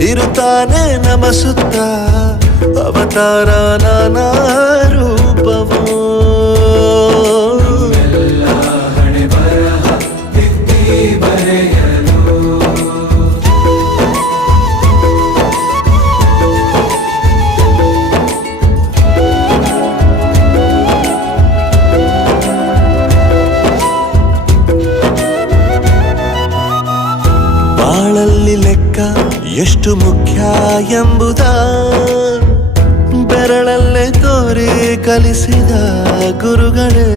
ಇರುತ್ತಾನೆ ನಮ ಸುತ್ತ ಅವತಾರ ನಾನಾ ರೂಪವೋ ಬಾಳಲ್ಲಿ ಲೆಕ್ಕ ಎಷ್ಟು ಮುಖ್ಯ ಎಂಬುದ ಬೆರಳಲ್ಲೇ ತೋರಿ ಕಲಿಸಿದ ಗುರುಗಳೇ.